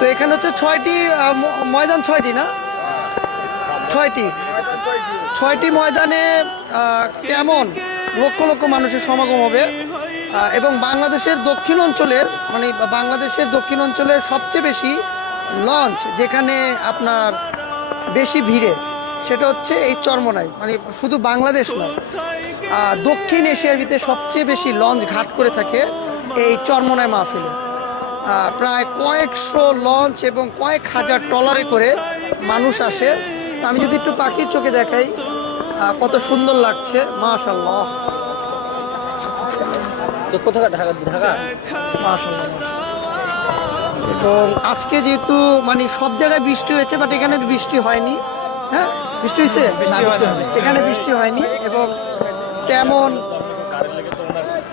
তো এখানে হচ্ছে 6টি ময়দান, 6টি না 6টি 6টি ময়দানে কেমন লক্ষ লক্ষ মানুষের সমাগম হবে। এবং বাংলাদেশের দক্ষিণ অঞ্চলের মানে বাংলাদেশের দক্ষিণ অঞ্চলের সবচেয়ে বেশি লঞ্চ যেখানে আপনার বেশি ভিড়ে সেটা হচ্ছে এই চরমোনাই, মানে শুধু বাংলাদেশ নয়, দক্ষিণ এশিয়ার ভিতরে সবচেয়ে বেশি লঞ্চ ঘাট করে থাকে এই চরমোনাই মাহফিলে। প্রায় কয়েকশো লঞ্চ এবং কয়েক হাজার ট্রলারে করে মানুষ আসে। আমি যদি একটু পাখির চোখে দেখাই কত সুন্দর লাগছে, মাশাআল্লাহ কোথাকার? ঢাকা ঢাকা মাশাআল্লাহ। এবং আজকে যেহেতু মানে সব জায়গায় বৃষ্টি হয়েছে, বাট এখানে বৃষ্টি হয়নি। হ্যাঁ, বৃষ্টি হয়েছে, এখানে বৃষ্টি হয়নি। এবং তেমন